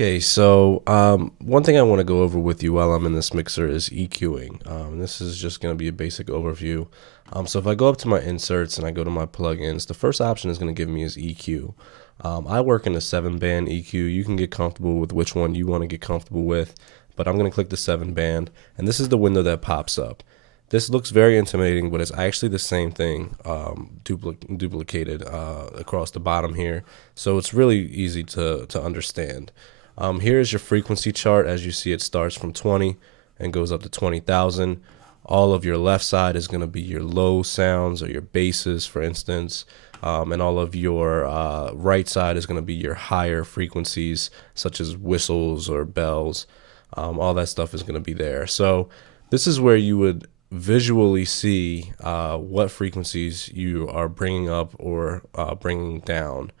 Okay, so one thing I want to go over with you while I'm in this mixer is EQing. This is just going to be a basic overview. So if I go up to my inserts and I go to my plugins, the first option is going to give me is EQ. I work in a 7-band EQ. You can get comfortable with which one you want to get comfortable with, but I'm going to click the 7-band, and this is the window that pops up. This looks very intimidating, but it's actually the same thing duplicated across the bottom here. So it's really easy to understand. Here is your frequency chart. As you see, it starts from 20 and goes up to 20,000. All of your left side is going to be your low sounds or your basses, for instance. And all of your right side is going to be your higher frequencies, such as whistles or bells. All that stuff is going to be there. So this is where you would visually see what frequencies you are bringing up or bringing down.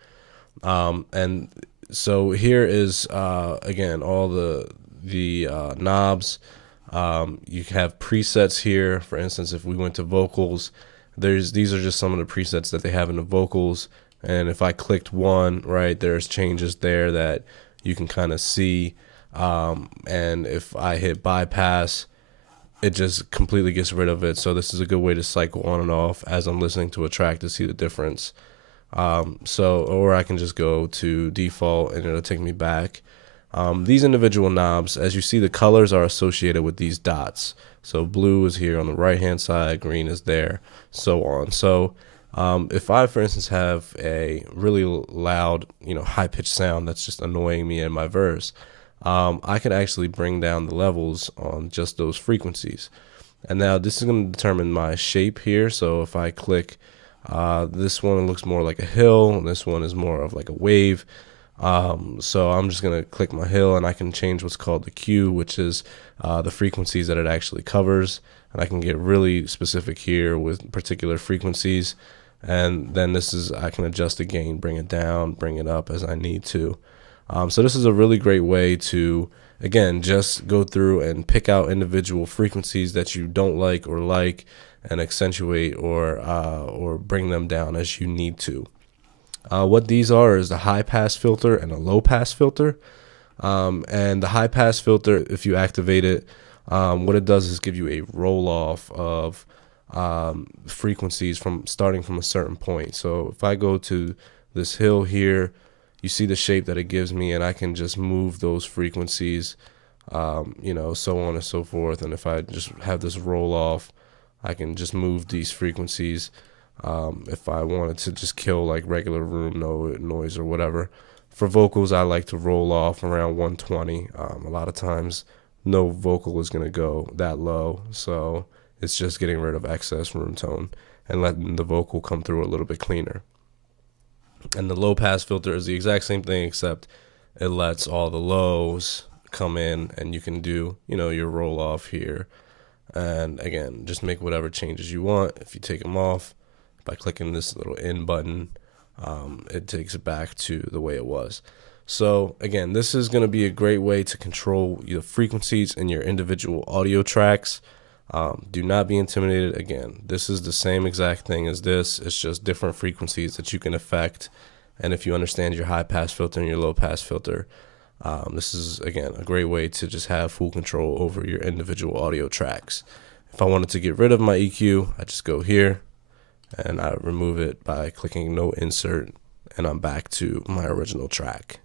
And so here is again all the knobs. You have presets here. For instance, if we went to vocals, these are just some of the presets that they have in the vocals. And if I clicked one, right, there's changes there that you can kind of see. And if I hit bypass, it just completely gets rid of it. So this is a good way to cycle on and off as I'm listening to a track to see the difference. Or I can just go to default and it'll take me back. These individual knobs, as you see, the colors are associated with these dots. So blue is here on the right hand side, green is there, so on. So if I, for instance, have a really loud, high pitched sound that's just annoying me in my verse, I can actually bring down the levels on just those frequencies. And now this is going to determine my shape here. So if I click this one, looks more like a hill, and this one is more of like a wave. So I'm just going to click my hill, and I can change what's called the Q, which is the frequencies that it actually covers. And I can get really specific here with particular frequencies. And then I can adjust the gain, bring it down, bring it up as I need to. So this is a really great way to, again, just go through and pick out individual frequencies that you don't like, and accentuate or bring them down as you need to. What these are is the high pass filter and a low pass filter. And the high pass filter, if you activate it, what it does is give you a roll off of frequencies starting from a certain point. So if I go to this hill here, you see the shape that it gives me, and I can just move those frequencies, so on and so forth. And if I just have this roll off, I can just move these frequencies. If I wanted to just kill like regular room noise or whatever. For vocals, I like to roll off around 120. A lot of times, no vocal is going to go that low, so it's just getting rid of excess room tone and letting the vocal come through a little bit cleaner. And the low pass filter is the exact same thing, except it lets all the lows come in, and you can do, your roll off here. And again, just make whatever changes you want. If you take them off by clicking this little in button, it takes it back to the way it was. So again, this is going to be a great way to control the frequencies in your individual audio tracks. Do not be intimidated. Again, this is the same exact thing as this. It's just different frequencies that you can affect. And if you understand your high pass filter and your low pass filter, this is, again, a great way to just have full control over your individual audio tracks. If I wanted to get rid of my EQ, I just go here and I remove it by clicking no insert, and I'm back to my original track.